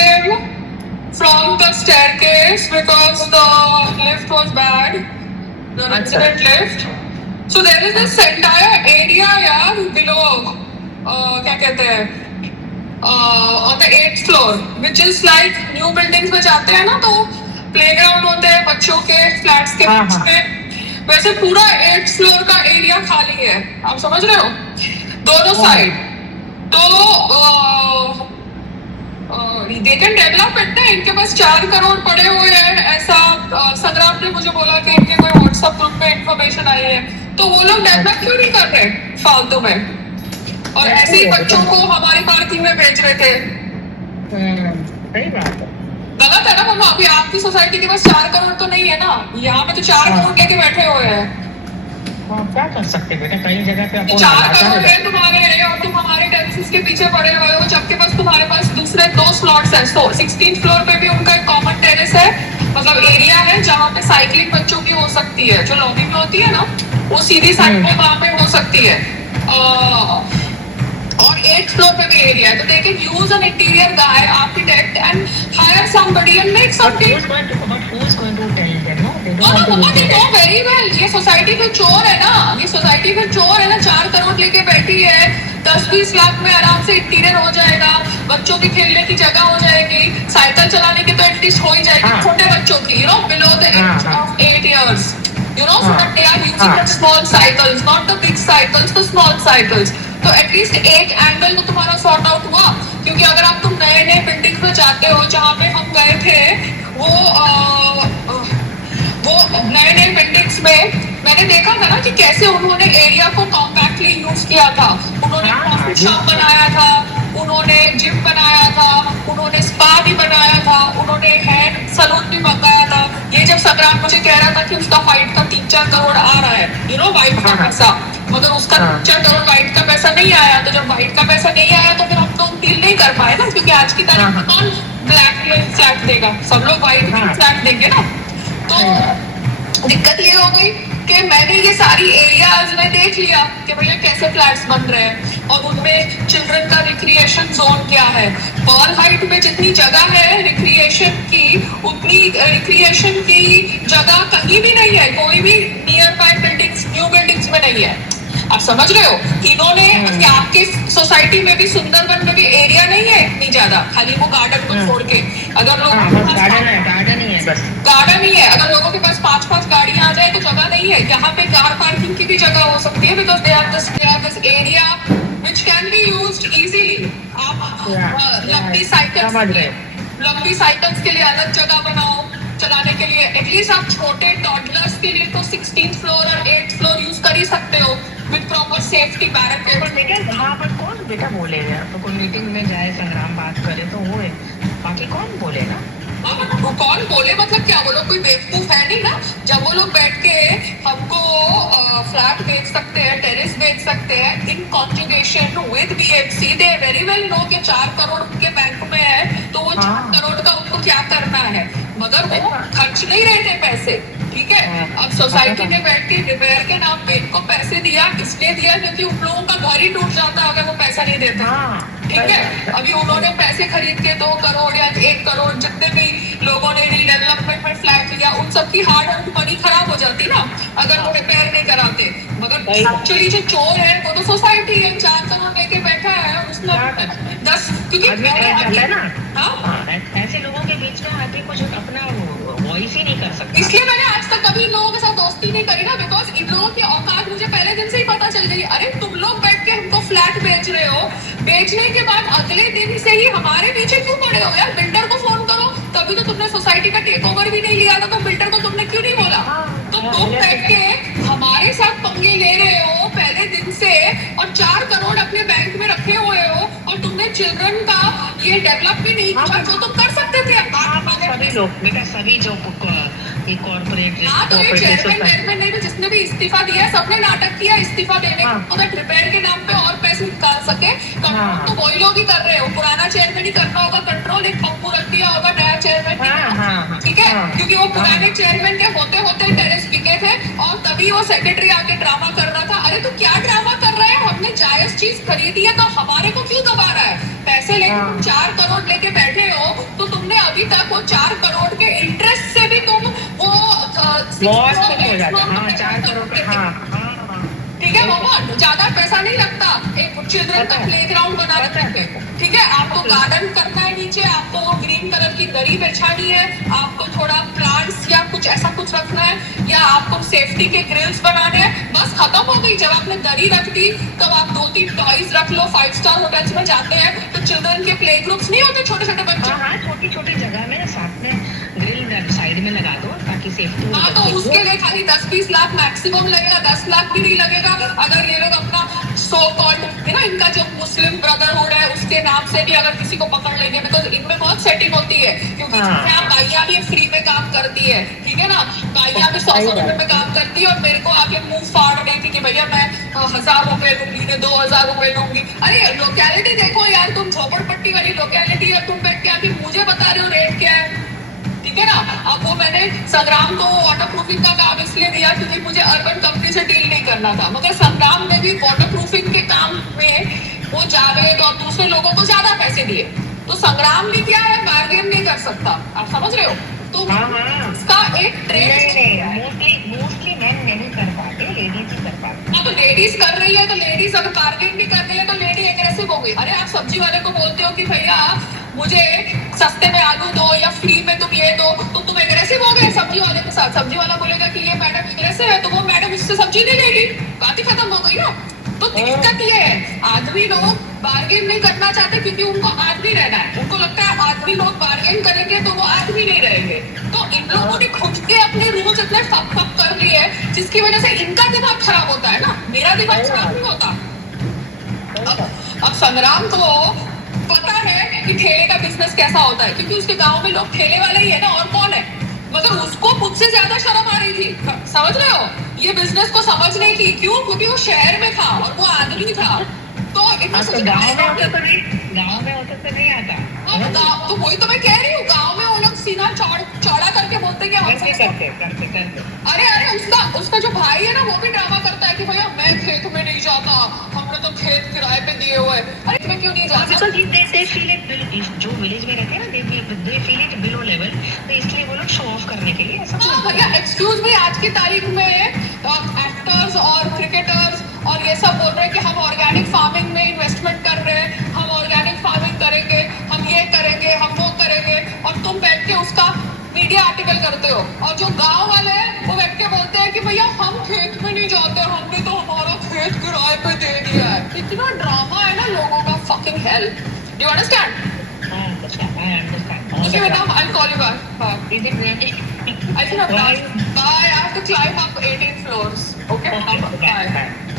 him from the staircase because the lift was bad, the resident lift. So there is this entire area यार below, क्या कहते हैं, on the 8th floor, which is like new buildings में जाते हैं ना तो playground होते हैं बच्चों के फ्लैट्स के बीच में, वैसे पूरा 8th फ्लोर का एरिया खाली है, आप समझ रहे हो, दोनों साइड। तो they can develop it ना, इनके पास 4 करोड़ पड़े हुए हैं, ऐसा संग्राम ने मुझे बोला कि इनके कोई व्हाट्सएप ग्रुप में इंफॉर्मेशन आई है, तो वो लोग डेवलप क्यों नहीं कर रहे फालतू में, और ऐसे ही बच्चों को हमारी पार्किंग में भेज रहे थे। सही बात है, गलत है ना मम्मा, अभी आपकी सोसाइटी के पास 4 करोड़ तो नहीं है ना, यहाँ पे तो 4 करोड़ के बैठे हुए हैं। क्या कर सकते बेटा, कई जगह पे तो 4 करोड़ है तुम्हारे और तुम हमारे टेरेसेस के पीछे पड़े हुए हो, जबकि बस तुम्हारे पास दूसरे 2 स्लॉट्स है। तो 16th फ्लोर पे भी उनका एक कॉमन टेरेस है, मतलब एरिया है जहाँ पे साइकिलिंग बच्चों की हो सकती है, जो लॉबी में होती है ना वो सीधी साइड में वहाँ पे हो सकती है, और 8th फ्लोर पे भी एरिया है, तो they can use an interior guy architect and hire somebody and make something. Very well, ये सोसाइटी फिर चोर है ना, ये सोसाइटी फिर चोर है ना, 4 करोड़ लेके बैठी है, 10-20 लाख में आराम से इंटीरियर हो जाएगा, बच्चों की खेलने की जगह हो जाएगी, साइकिल चलाने की तो एटलीस्ट हो ही जाएगी, छोटे बच्चों की, below the age of 8 years, so that they are using the small cycles, not the big cycles, the small cycles. तो एटलीस्ट एक एंगल तो तुम्हारा सॉर्ट आउट हुआ, क्योंकि अगर आप तुम नए नए बिल्डिंग में जाते हो, जहाँ पे हम गए थे वो नए नए बिल्डिंग्स में मैंने देखा था ना कि कैसे उन्होंने एरिया को कॉम्पैक्टली यूज किया था, उन्होंने कॉफी शॉप बनाया था, उन्होंने जिम बनाया था, उन्होंने स्पा भी बनाया था, उन्होंने हेयर सलून भी मंगाया था। ये जब संग्राम मुझे कह रहा था कि उसका वाइट का 3-4 करोड़ आ रहा है, वाइट का पैसा, मगर उसका 3-4 करोड़ वाइट का पैसा नहीं आया, तो जब वाइट का पैसा नहीं आया तो फिर हम तो डील नहीं कर पाए ना, क्योंकि आज की तारीख में कौन ब्लैक में फ्लैट देगा, सब लोग वाइट में फ्लैट देंगे ना। तो दिक्कत ये हो गई कि मैंने ये सारी एरियाज में देख लिया कि भैया कैसे फ्लैट्स बन रहे हैं, और उनमें चिल्ड्रन का रिक्रिएशन जोन क्या है, पर्ल हाइट में जितनी जगह है रिक्रिएशन की, उतनी रिक्रिएशन की जगह कहीं भी नहीं है, कोई भी near by buildings, new buildings में नहीं है। आप समझ रहे हो, इन्होंने आपके सोसाइटी में भी सुंदरबन में भी एरिया नहीं है इतनी ज्यादा, खाली वो गार्डन को छोड़ के, अगर लोगों के पास गार्डन ही है, अगर लोगों के पास 5-5 गाड़ियां आ जाए तो जगह नहीं है, यहाँ पे कार पार्किंग की भी जगह हो सकती है, because they have this area which can be used easily. आप लंबी साइकिल्स के लिए अलग जगह बनाओ, चलाने के लिए एटलीस्ट आप छोटे टॉडलर्स के लिए तो 16th फ्लोर और 8th फ्लोर यूज कर ही सकते हो विद प्रॉपर सेफ्टी बैरिकेड। वहाँ पर कौन बेटा बोलेगा, तो कोई मीटिंग में जाए संग्राम बात करे तो वो है, बाकी कौन बोलेगा, वो कौन बोले, मतलब क्या वो लोग कोई बेवकूफ है नहीं ना, जब वो लोग बैठ के हमको फ्लैट बेच सकते हैं, टेरेस बेच सकते हैं in conjugation with BFC, they very well know कि 4 करोड़ उनके बैंक में है, तो वो 4 करोड़ का उनको क्या करना है, मगर वो खर्च नहीं रहे थे पैसे, ठीक है। अब सोसाइटी में बैठ के रिपेयर के नाम पे इनको पैसे दिया, इसलिए दिया क्योंकि उन लोगों का घर ही टूट जाता अगर वो पैसा नहीं देते, ठीक है। अभी उन्होंने पैसे खरीद के 2 करोड़ या 1 करोड़ जितने भी लोगों ने रीडेवलपमेंट में फ्लैट लिया, उन सबकी हार्ड अर्न मनी खराब हो जाती ना अगर वो रिपेयर नहीं कराते, मगर एक्चुअली जो चोर है वो तो सोसाइटी है, 4 करोड़ लेके बैठा है, उसने 10, क्योंकि ऐसे लोगों के बीच में आके कुछ अपना वॉइस ही नहीं कर सकता, इसलिए मैंने आज तक कभी इन लोगों के साथ दोस्ती नहीं करी ना, बिकॉज इन लोगों की औकात मुझे पहले दिन से ही पता चल गई। अरे तुम लोग बैठ के हमको फ्लैट बेच रहे हो, बेचने के बाद अगले दिन से ही हमारे पीछे क्यों पड़े हो यार, बिल्डर को फोन करो, तभी तो तुमने सोसाइटी का टेक ओवर भी नहीं लिया था, तो बिल्डर को तुमने क्यों नहीं बोला, तो तुम बैठ के हमारे साथ पंगे ले रहे हो पहले दिन से, और 4 करोड़ अपने बैंक में रखे हुए हो, और तुमने चिल्ड्रन का ये डेवलप भी नहीं किया जो तुम कर सकते थे। सभी लोग बेटा, सभी जो कॉर्पोरेट तो ये चेयरमैन ने भी जिसने भी इस्तीफा दिया है, सबने नाटक किया इस्तीफा देने का, तो रिपेयर के नाम पे और पैसे निकाल सके, तो वही लोग ही कर रहे हो, पुराना चेयरमैन ही करना होगा कंट्रोल, एक पंपू रख दिया होगा नया चेयरमैन, ठीक है, क्योंकि वो पुराने चेयरमैन के होते होते टेरेस बिके थे, और तभी वो सेक्रेटरी आके ड्रामा कर रहा था। अरे तो क्या ड्रामा कर रहा है, हमने जायज चीज खरीदी है तो हमारे को क्यों दबा रहा है, पैसे लेके हाँ। तुम 4 करोड़ लेके बैठे हो, तो तुमने अभी तक वो 4 करोड़ के इंटरेस्ट से भी तुम वो बहुत कुछ हो जाता है। हाँ, 4 करोड़ का, हाँ हाँ हाँ। ठीक है मोहम्मद, ज्यादा पैसा नहीं लगता एक चिल्ड्रन का पता है। प्लेग्राउंड बना पता है। रखे, ठीक है। आपको गार्डन करना है नीचे, आपको वो ग्रीन कलर की दरी बिछानी है, आपको थोड़ा प्लांट्स या कुछ ऐसा कुछ रखना है, या आपको सेफ्टी के ग्रिल्स बनाने हैं, बस खत्म हो गई। जब आपने दरी रख दी तब आप 2-3 टॉयज रख लो। 5 स्टार होटल्स में जाते हैं तो चिल्ड्रन के प्ले ग्रुप्स नहीं होते, छोटे छोटे बच्चे। हाँ हाँ, छोटी छोटी जगह में साथ में ग्रिल साइड में लगा दो ताकि सेफ्टी हो हाँ, तो बच्चे उसके की। लिए खाली 10-20 लाख मैक्सिमम लगेगा, 10 लाख भी नहीं लगेगा। अगर ये लोग अपना सो कॉल्ड है ना, इनका जो मुस्लिम ब्रदरहुड है उसके नाम से भी अगर किसी को पकड़ लेंगे, बिकॉज इनमें बहुत सेटिंग होती है, क्योंकि हाँ। यहाँ बाइया भी फ्री में काम करती है, ठीक है ना। बाइया भी 100 रुपए में काम करती है और मेरे को आके मुंह फाड़ रही थी कि भैया मैं 1000 रुपए लूंगी, ने 2000 रुपए लूंगी। अरे लोकेलिटी देखो यार, तुम झोपड़पट्टी वाली लोकेलिटी है, तुम बैठ के आके मुझे बता रहे हो रेट क्या है, ठीक है ना। अब वो मैंने संग्राम को वाटर प्रूफिंग का काम इसलिए दिया क्योंकि मुझे अर्बन कंपनी से डील नहीं करना था, मगर संग्राम ने भी वाटर प्रूफिंग के काम में वो जावेद और दूसरे लोगों को ज्यादा पैसे दिए। तो संग्राम भी क्या है, बार्गेन नहीं कर सकता, आप समझ रहे हो। तो हाँ हाँ। उसका एक नहीं नहीं, ट्रेड, मोस्टली मैन नहीं कर पाते, लेडीज ही कर पाते। हाँ, तो लेडीज कर रही है, तो लेडीज अगर बार्गेन भी कर रही है तो लेडी एग्रेसिव हो गई। अरे आप सब्जी वाले को बोलते हो कि भैया मुझे सस्ते में आलू दो या फ्री में तुम ये दो, तो तुम एग्रेसिव हो गए सब्जी वाले के साथ। सब्जी वाला बोलेगा कि ये मैडम एग्रेसिव है, तो वो मैडम इससे सब्जी नहीं लेगी, बात ही खत्म हो गई ना। तो दिक्कत ये है, आदमी लोग बार्गेन नहीं करना चाहते क्योंकि उनको आदमी रहना है। उनको लगता है आदमी लोग बार्गेन करेंगे तो वो आदमी नहीं रहेंगे। तो इन लोगों ने खुद के अपने रूल्स इतने फक कर लिए हैं, जिसकी वजह से इनका दिमाग खराब होता है ना, मेरा दिमाग खराब नहीं होता। अब संग्राम को पता है कि ठेले का बिजनेस कैसा होता है, क्योंकि उसके गांव में लोग ठेले वाले ही है ना, और कौन है। मगर उसको मुझसे ज्यादा शर्म आ रही थी, समझ रहे हो, ये बिजनेस को समझने की। क्यों? क्योंकि वो शहर में था और वो आदमी था। तो इतना तो गाँव में होता तो नहीं, गाँव में होता तो नहीं आता। गाँव तो वही तो मैं कह रही हूँ, गाँव में वो लोग सीना चौड़ा करके बोलते हैं कि हम करते करते करते। अरे उसका जो भाई है ना, वो भी ड्रामा करता है कि भैया मैं खेत में नहीं जाता, हमने तो खेत किराए पे दिए हुए हैं। अरे मैं क्यों नहीं जाता? Because they feel it, जो विलेज में रहते हैं ना, they feel it below level, तो इसलिए वो लोग शो ऑफ करने के लिए ऐसा हाँ भैया, एक्सक्यूज मी, आज की तारीख में एक्टर्स और क्रिकेटर्स और ये सब बोल रहे हैं कि हम ऑर्गेनिक फार्मिंग में इन्वेस्टमेंट कर रहे हैं, हम ऑर्गेनिक फार्मिंग करेंगे, हम ये करेंगे, हम वो करेंगे, और तुम बैठ के उसका मीडिया आर्टिकल करते हो। और जो गांव वाले हैं वो बैठ के बोलते हैं कि भैया हम खेत में नहीं जाते, हमने तो हमारा खेत किराए पे दे दिया है। इतना ड्रामा है ना लोगों का, fucking hell. Do you understand? I understand. Okay, madam, I'll call you back. Bye. Is it really? I think I'm done. Bye. I have to climb up 18 floors. Okay? Okay, Bye. bye.